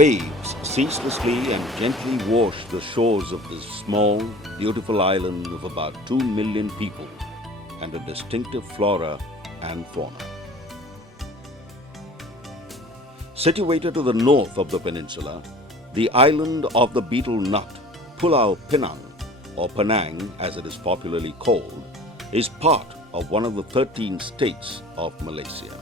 Waves ceaselessly and gently wash the shores of this small, beautiful island of about 2 million people and a distinctive flora and fauna. Situated to the north of the peninsula, the island of the betel nut, Pulau Pinang, or Penang as it is popularly called, is part of one of the 13 states of Malaysia.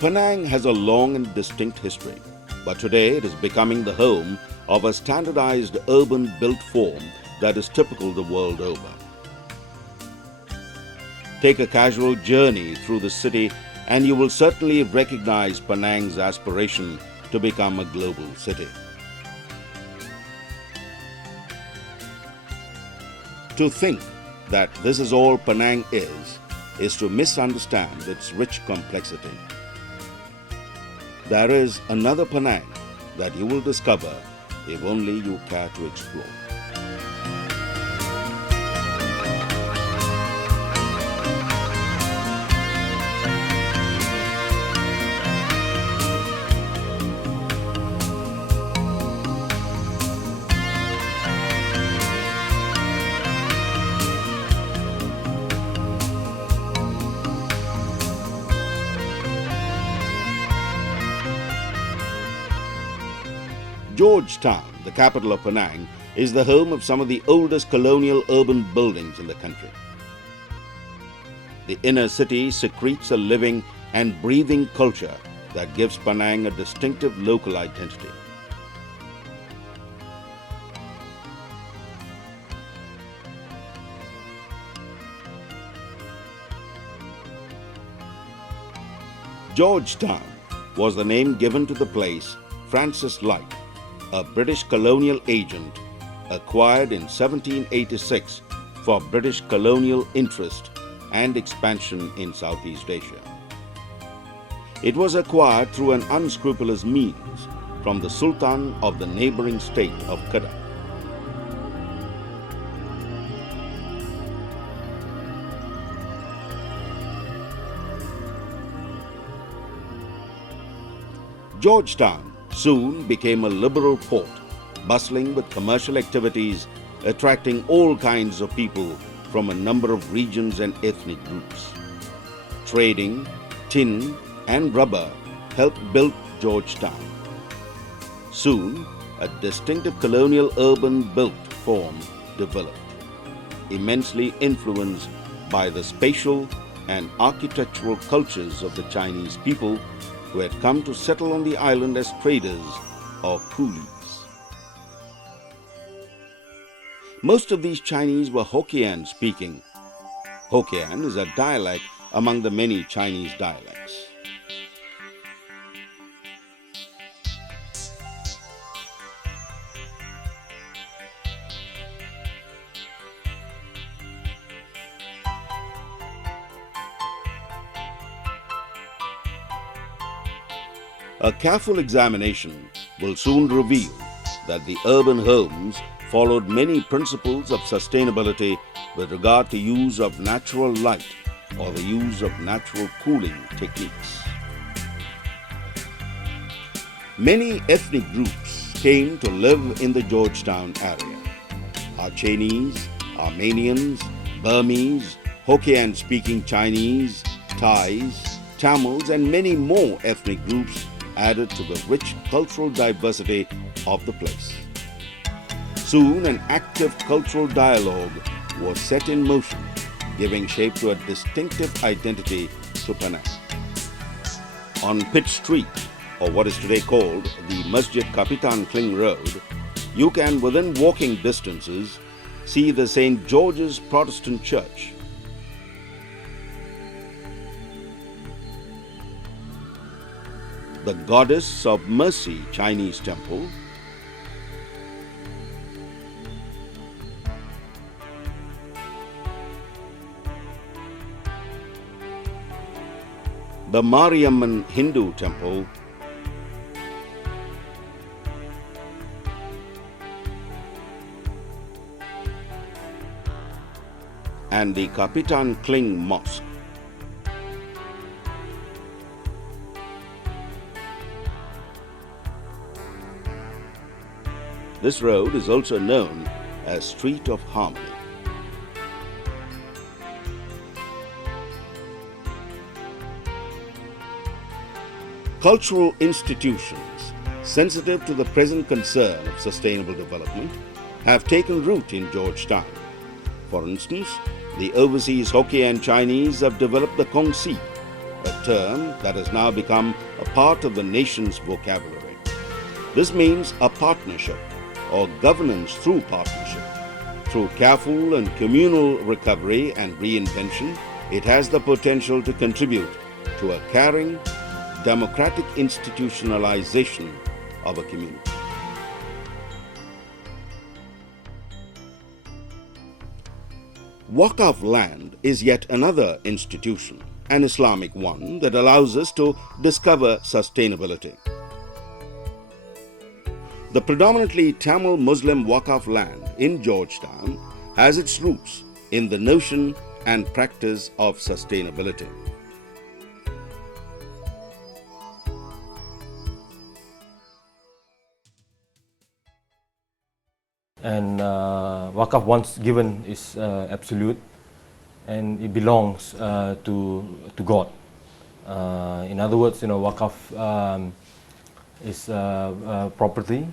Penang has a long and distinct history, but today it is becoming the home of a standardized urban built form that is typical the world over. Take a casual journey through the city and you will certainly recognize Penang's aspiration to become a global city. To think that this is all Penang is to misunderstand its rich complexity. There is another Penang that you will discover if only you care to explore. Georgetown, the capital of Penang, is the home of some of the oldest colonial urban buildings in the country. The inner city secretes a living and breathing culture that gives Penang a distinctive local identity. Georgetown was the name given to the place Francis Light, a British colonial agent, acquired in 1786 for British colonial interest and expansion in Southeast Asia. It was acquired through an unscrupulous means from the Sultan of the neighboring state of Kedah. Georgetown soon became a liberal port, bustling with commercial activities, attracting all kinds of people from a number of regions and ethnic groups. Trading, tin and rubber helped build Georgetown. Soon, a distinctive colonial urban built form developed, immensely influenced by the spatial and architectural cultures of the Chinese people who had come to settle on the island as traders or coolies. Most of these Chinese were Hokkien speaking. Hokkien is a dialect among the many Chinese dialects. A careful examination will soon reveal that the urban homes followed many principles of sustainability with regard to use of natural light or the use of natural cooling techniques. Many ethnic groups came to live in the Georgetown area. Our Chinese, Armenians, Burmese, Hokkien-speaking Chinese, Thais, Tamils and many more ethnic groups added to the rich cultural diversity of the place. Soon an active cultural dialogue was set in motion, giving shape to a distinctive identity to Penang. On Pitt Street, or what is today called the Masjid Kapitan Kling Road, you can within walking distances see the St. George's Protestant Church. The Goddess of Mercy Chinese Temple, the Mariamman Hindu Temple, and the Kapitan Kling Mosque. This road is also known as Street of Harmony. Cultural institutions sensitive to the present concern of sustainable development have taken root in Georgetown. For instance, the overseas Hokkien Chinese have developed the Kongsi, a term that has now become a part of the nation's vocabulary. This means a partnership or governance through partnership. Through careful and communal recovery and reinvention, it has the potential to contribute to a caring, democratic institutionalization of a community. Waqf land is yet another institution, an Islamic one that allows us to discover sustainability. The predominantly Tamil Muslim Waqf land in Georgetown has its roots in the notion and practice of sustainability. And Waqf once given is absolute, and it belongs to God. In other words, Waqf is property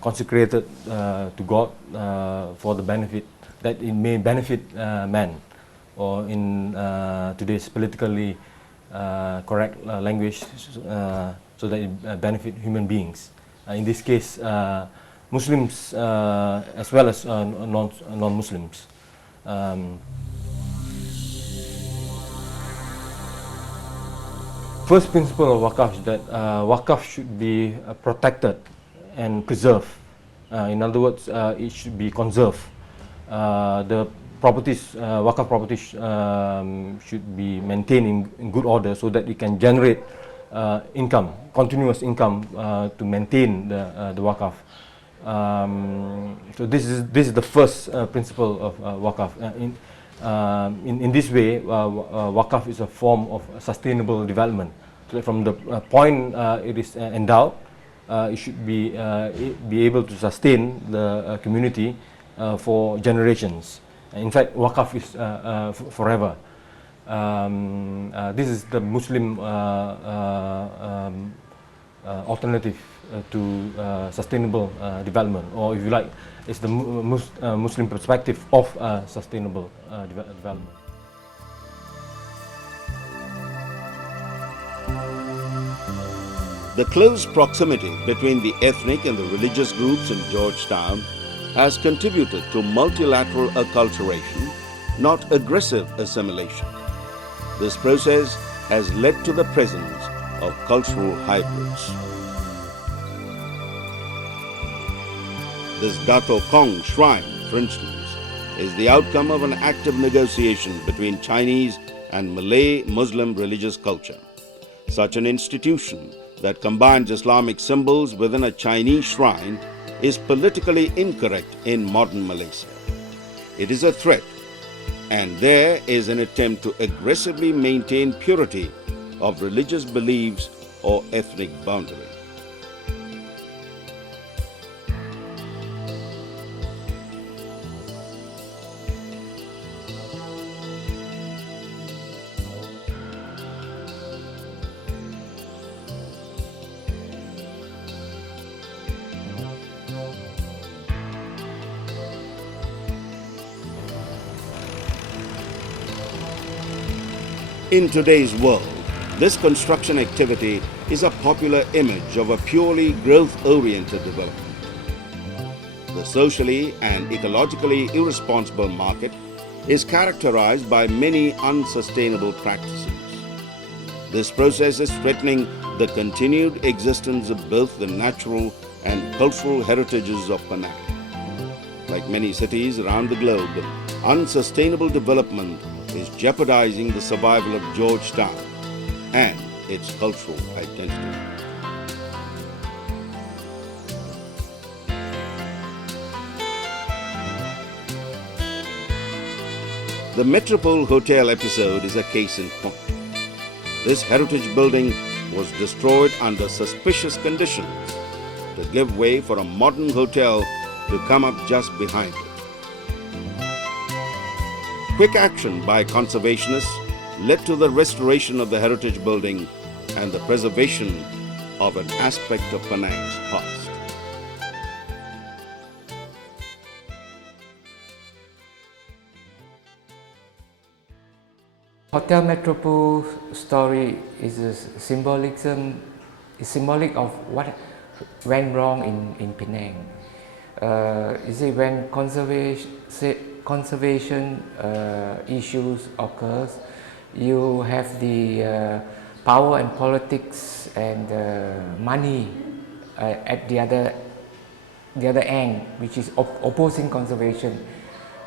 consecrated to God for the benefit that it may benefit man, or in today's politically correct language, so that it benefit human beings. In this case, Muslims as well as non-Muslims. First principle of Waqf is that Waqf should be protected and preserved. In other words, it should be conserved. The properties, Waqf properties should be maintained in good order so that it can generate income, continuous income to maintain the Waqf. So this is the first principle of Waqf. In this way, Waqf is a form of sustainable development. So from the point it is endowed, it should be able to sustain the community for generations. In fact, Waqf is forever. This is the Muslim alternative to sustainable development, or if you like, it's the Muslim perspective of sustainable development. The close proximity between the ethnic and the religious groups in Georgetown has contributed to multilateral acculturation, not aggressive assimilation. This process has led to the presence of cultural hybrids. This Dato Kong shrine, for instance, is the outcome of an active negotiation between Chinese and Malay Muslim religious culture. Such an institution that combines Islamic symbols within a Chinese shrine is politically incorrect in modern Malaysia. It is a threat, and there is an attempt to aggressively maintain purity of religious beliefs or ethnic boundary. In today's world, this construction activity is a popular image of a purely growth-oriented development. The socially and ecologically irresponsible market is characterized by many unsustainable practices. This process is threatening the continued existence of both the natural and cultural heritages of Penang. Like many cities around the globe, unsustainable development is jeopardizing the survival of Georgetown and its cultural identity. The Metropole Hotel episode is a case in point. This heritage building was destroyed under suspicious conditions to give way for a modern hotel to come up just behind it. Quick action by conservationists led to the restoration of the heritage building and the preservation of an aspect of Penang's past. Hotel Metropole story is symbolic of what went wrong in Penang. You see, when conservation issues occurs, you have the power and politics and money at the other end, which is opposing conservation.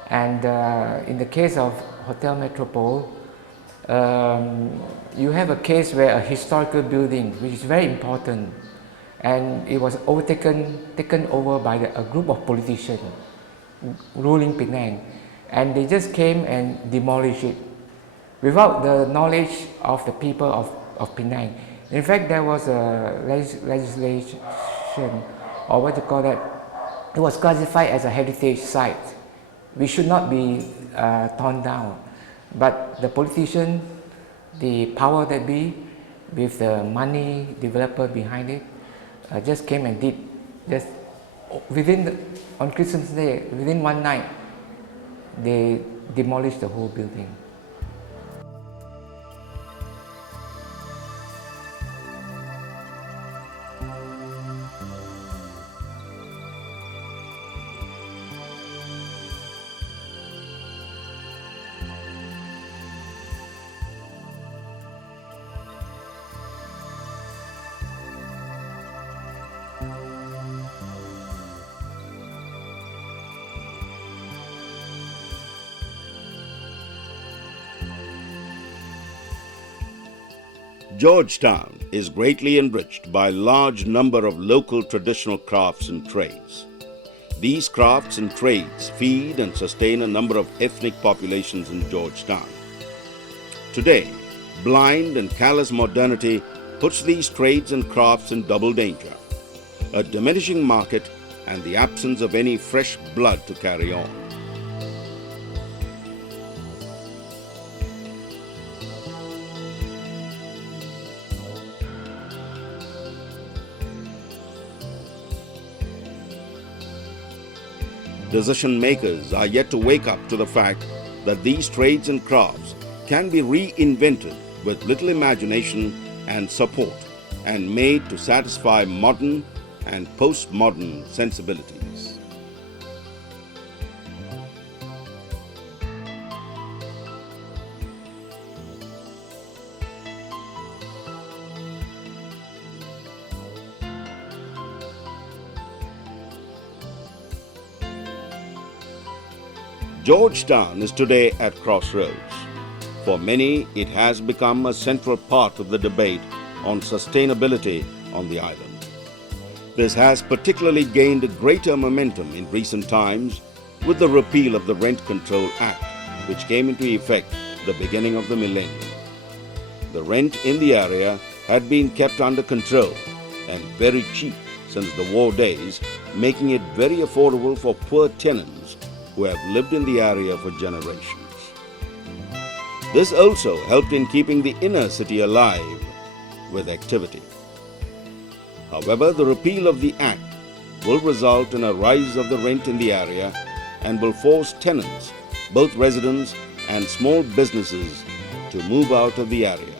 And in the case of Hotel Metropole, you have a case where a historical building, which is very important, and it was taken over by a group of politicians ruling Penang, and they just came and demolished it without the knowledge of the people of Penang. In fact, there was a legislation, or what you call that, it was classified as a heritage site. We should not be torn down. But the politician, the power that be, with the money developer behind it, just came and did, just on Christmas Day, within one night, they demolished the whole building. Georgetown is greatly enriched by a large number of local traditional crafts and trades. These crafts and trades feed and sustain a number of ethnic populations in Georgetown. Today, blind and callous modernity puts these trades and crafts in double danger: a diminishing market and the absence of any fresh blood to carry on. Decision makers are yet to wake up to the fact that these trades and crafts can be reinvented with little imagination and support and made to satisfy modern and postmodern sensibilities. Georgetown is today at crossroads. For many, it has become a central part of the debate on sustainability on the island. This has particularly gained greater momentum in recent times with the repeal of the Rent Control Act, which came into effect the beginning of the millennium. The rent in the area had been kept under control and very cheap since the war days, making it very affordable for poor tenants who have lived in the area for generations. This also helped in keeping the inner city alive with activity. However, the repeal of the Act will result in a rise of the rent in the area and will force tenants, both residents and small businesses, to move out of the area.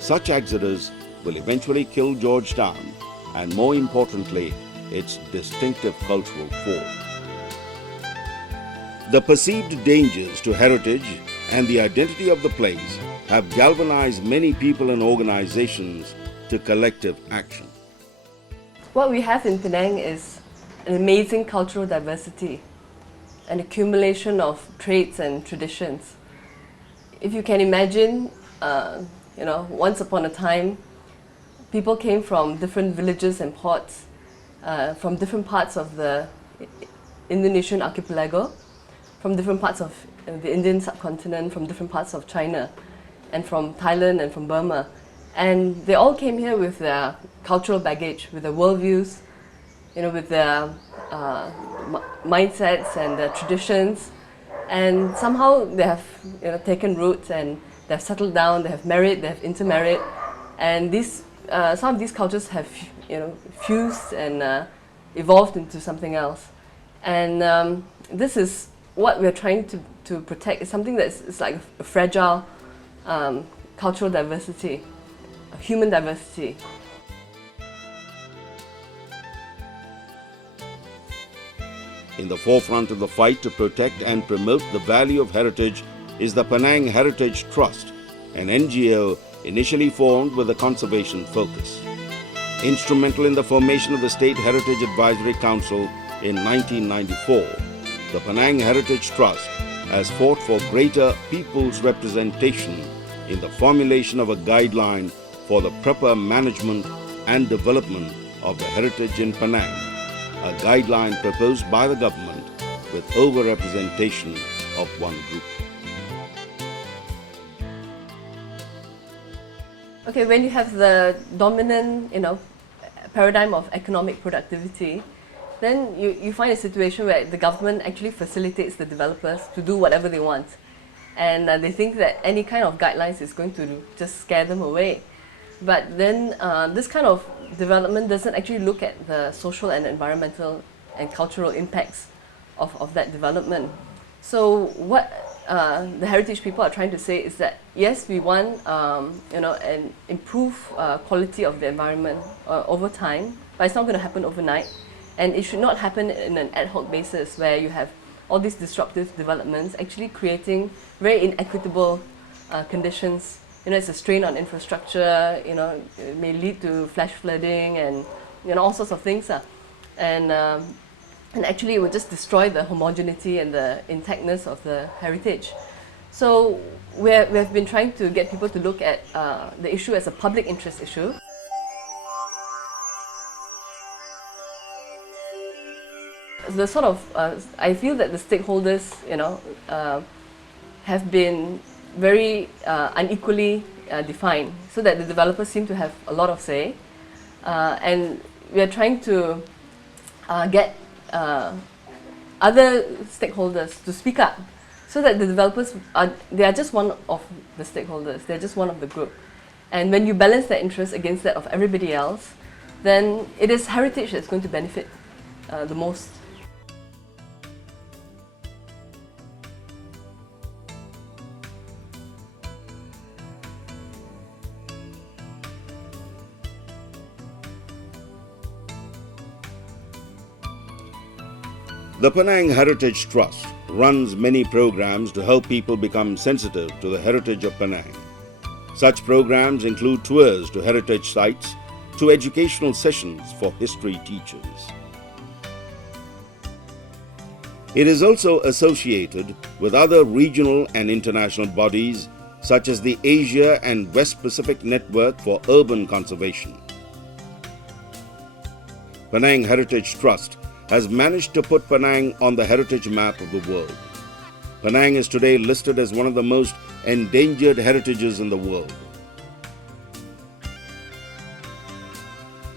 Such exodus will eventually kill Georgetown and, more importantly, its distinctive cultural form. The perceived dangers to heritage and the identity of the place have galvanized many people and organizations to collective action. What we have in Penang is an amazing cultural diversity, an accumulation of traits and traditions. If you can imagine, once upon a time, people came from different villages and ports, from different parts of the Indonesian archipelago, from different parts of the Indian subcontinent, from different parts of China, and from Thailand and from Burma. And they all came here with their cultural baggage, with their worldviews, with their mindsets and their traditions. And somehow they have taken roots and they have settled down, they have married, they have intermarried. And some of these cultures have fused and evolved into something else. And this is what we're trying to protect. It's something that's like a fragile cultural diversity, human diversity. In the forefront of the fight to protect and promote the value of heritage is the Penang Heritage Trust, an NGO initially formed with a conservation focus. Instrumental in the formation of the State Heritage Advisory Council in 1994, the Penang Heritage Trust has fought for greater people's representation in the formulation of a guideline for the proper management and development of the heritage in Penang, a guideline proposed by the government with over-representation of one group. Okay, when you have the dominant, paradigm of economic productivity, then you find a situation where the government actually facilitates the developers to do whatever they want. And they think that any kind of guidelines is going to just scare them away. But then this kind of development doesn't actually look at the social and environmental and cultural impacts of that development. So what the heritage people are trying to say is that yes, we want an improved quality of the environment over time, but it's not going to happen overnight, and it should not happen in an ad hoc basis where you have all these disruptive developments actually creating very inequitable conditions. It's a strain on infrastructure. It may lead to flash flooding and all sorts of things. And actually it would just destroy the homogeneity and the intactness of the heritage. So we have been trying to get people to look at the issue as a public interest issue. The sort of, I feel that the stakeholders, have been very unequally defined, so that the developers seem to have a lot of say. And we are trying to get other stakeholders to speak up, so that the developers they are just one of the stakeholders, they're just one of the group. And when you balance their interests against that of everybody else, then it is heritage that's going to benefit the most. The Penang Heritage Trust runs many programs to help people become sensitive to the heritage of Penang. Such programs include tours to heritage sites to educational sessions for history teachers. It is also associated with other regional and international bodies such as the Asia and West Pacific Network for Urban Conservation. Penang Heritage Trust has managed to put Penang on the heritage map of the world. Penang is today listed as one of the most endangered heritages in the world.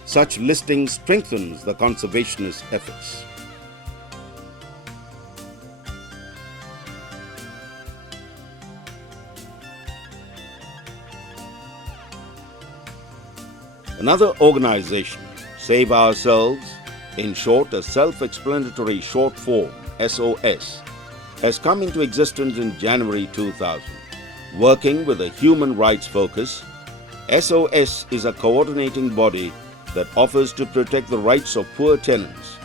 Such listing strengthens the conservationist efforts. Another organization, Save Ourselves, in short a self-explanatory short form, SOS, has come into existence in January 2000. Working with a human rights focus, SOS is a coordinating body that offers to protect the rights of poor tenants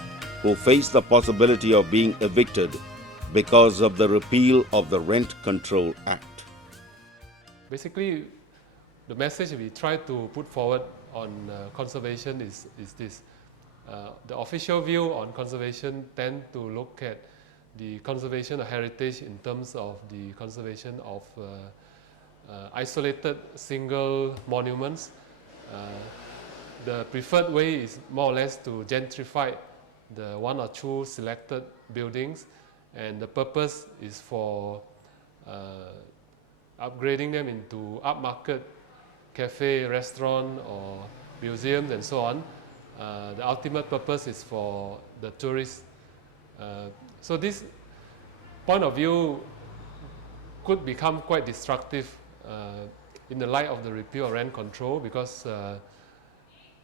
who face the possibility of being evicted because of the repeal of the Rent Control Act. Basically, the message we try to put forward on conservation is this. The official view on conservation tend to look at the conservation of heritage in terms of the conservation of isolated single monuments. The preferred way is more or less to gentrify the one or two selected buildings and the purpose is for upgrading them into upmarket cafe, restaurant, or museums and so on. The ultimate purpose is for the tourists. So this point of view could become quite destructive in the light of the repeal of rent control, because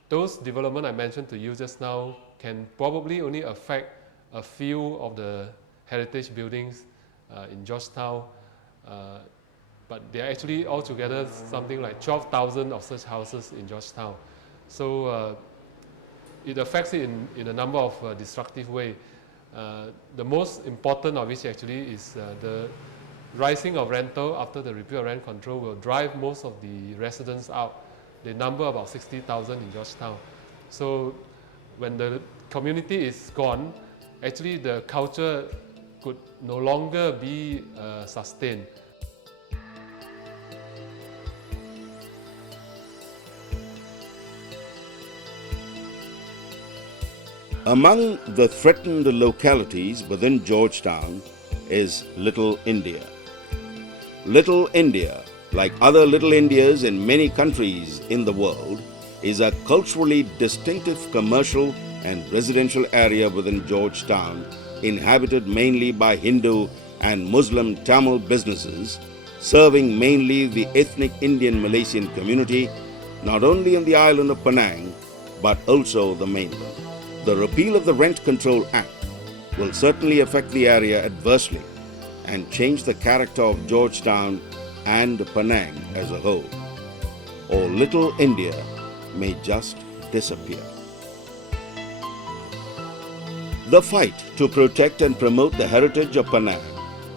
those developments I mentioned to you just now can probably only affect a few of the heritage buildings in Georgetown, but they are actually altogether something like 12,000 of such houses in Georgetown. So it affects it in a number of destructive ways. The most important of which actually is the rising of rental after the repeal of rent control will drive most of the residents out. They number about 60,000 in Georgetown. So when the community is gone, actually the culture could no longer be sustained. Among the threatened localities within Georgetown is Little India. Little India, like other Little Indias in many countries in the world, is a culturally distinctive commercial and residential area within Georgetown, inhabited mainly by Hindu and Muslim Tamil businesses, serving mainly the ethnic Indian Malaysian community, not only on the island of Penang, but also the mainland. The repeal of the Rent Control Act will certainly affect the area adversely and change the character of Georgetown and Penang as a whole. Or Little India may just disappear. The fight to protect and promote the heritage of Penang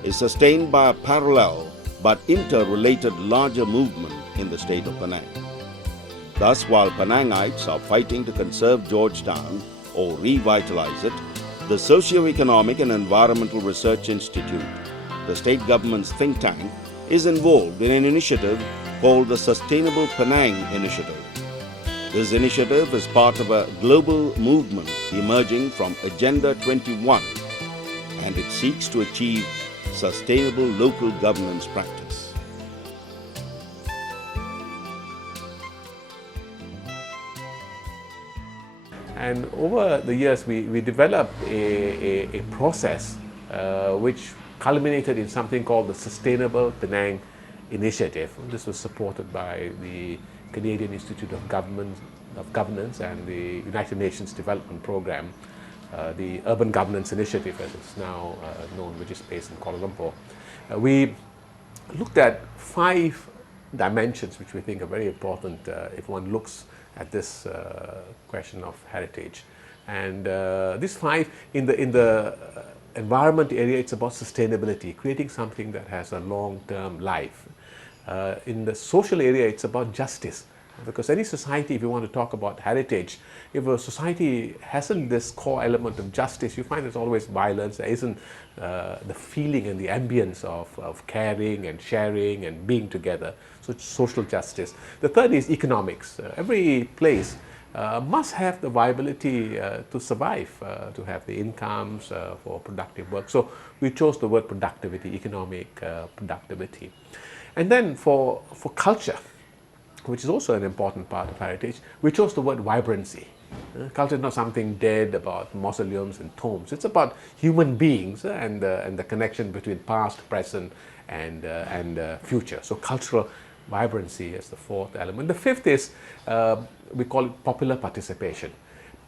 is sustained by a parallel but interrelated larger movement in the state of Penang. Thus, while Penangites are fighting to conserve Georgetown or revitalize it, the Socio-Economic and Environmental Research Institute, the state government's think tank, is involved in an initiative called the Sustainable Penang Initiative. This initiative is part of a global movement emerging from Agenda 21, and it seeks to achieve sustainable local governance practice. And over the years, we developed a process which culminated in something called the Sustainable Penang Initiative. This was supported by the Canadian Institute of Governance and the United Nations Development Program, the Urban Governance Initiative, as it's now known, which is based in Kuala Lumpur. We looked at 5 dimensions which we think are very important if one looks at this question of heritage. And these 5, in the environment area, it's about sustainability, creating something that has a long-term life. In the social area, it's about justice, because any society, if you want to talk about heritage, if a society hasn't this core element of justice, you find there's always violence. There isn't the feeling and the ambience of caring and sharing and being together. So it's social justice. The third is economics. Every place must have the viability to survive, to have the incomes for productive work. So we chose the word productivity, economic productivity. And then for culture, which is also an important part of heritage, we chose the word vibrancy. Culture is not something dead about mausoleums and tombs. It's about human beings and the connection between past, present, and future. So cultural vibrancy is the 4th element. The 5th is, we call it popular participation.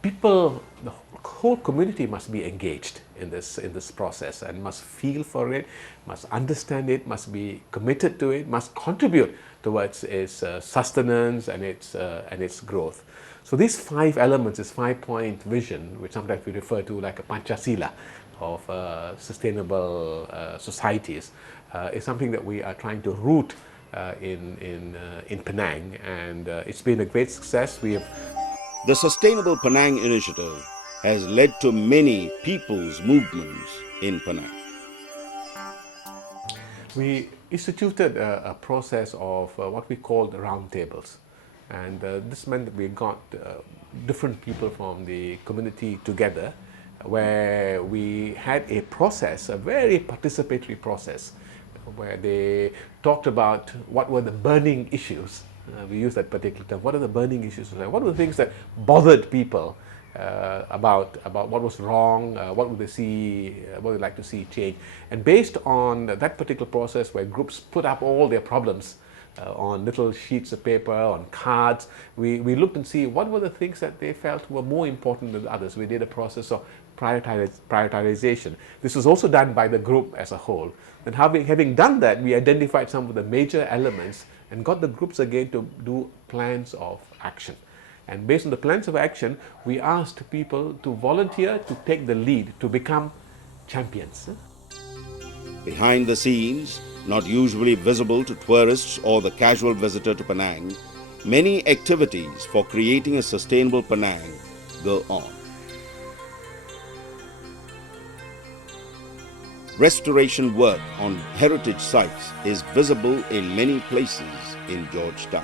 People, the whole community must be engaged in this process and must feel for it, must understand it, must be committed to it, must contribute towards its sustenance and its growth. So these 5 elements, this 5-point vision, which sometimes we refer to like a Panchasila of sustainable societies, is something that we are trying to root in Penang, and it's been a great success. The Sustainable Penang Initiative has led to many people's movements in Penang. We instituted a process of what we called roundtables, and this meant that we got different people from the community together where we had a process, a very participatory process, where they talked about what were the burning issues. We use that particular term. What are the burning issues? What are the things that bothered people about what was wrong, what would they see, what they'd like to see change. And based on that particular process, where groups put up all their problems on little sheets of paper, on cards, we looked and see what were the things that they felt were more important than others. We did a process of prioritization. This was also done by the group as a whole. And having done that, we identified some of the major elements and got the groups again to do plans of action. And based on the plans of action, we asked people to volunteer to take the lead, to become champions. Behind the scenes, not usually visible to tourists or the casual visitor to Penang, many activities for creating a sustainable Penang go on. Restoration work on heritage sites is visible in many places in Georgetown.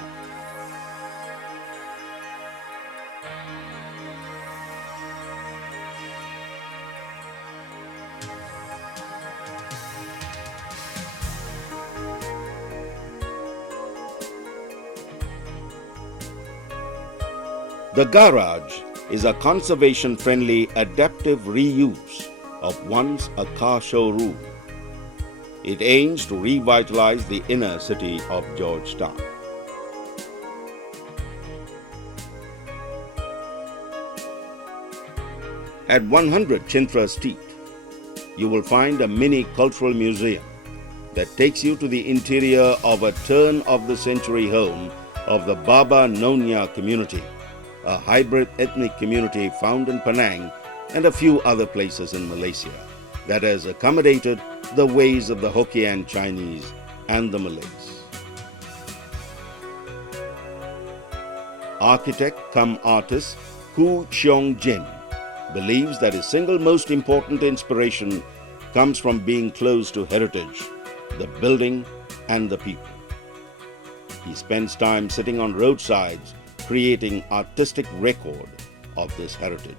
The garage is a conservation-friendly adaptive reuse of once a car showroom. It aims to revitalize the inner city of Georgetown. At 100 Chintra Street, you will find a mini cultural museum that takes you to the interior of a turn-of-the-century home of the Baba Nonya community, a hybrid ethnic community found in Penang and a few other places in Malaysia that has accommodated the ways of the Hokkien Chinese and the Malays. Architect cum artist Hu Cheong Jin believes that his single most important inspiration comes from being close to heritage, the building and the people. He spends time sitting on roadsides creating artistic record of this heritage.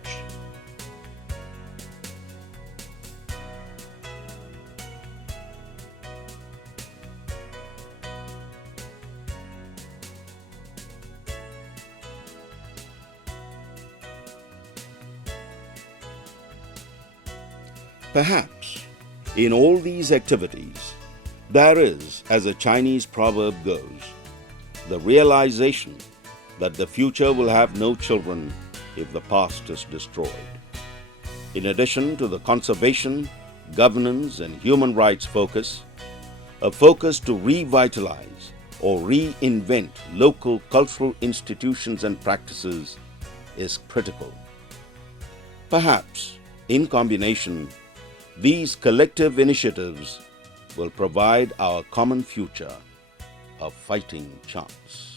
Perhaps in all these activities, there is, as a Chinese proverb goes, the realization that the future will have no children if the past is destroyed. In addition to the conservation, governance, and human rights focus, a focus to revitalize or reinvent local cultural institutions and practices is critical. Perhaps, in combination, these collective initiatives will provide our common future a fighting chance.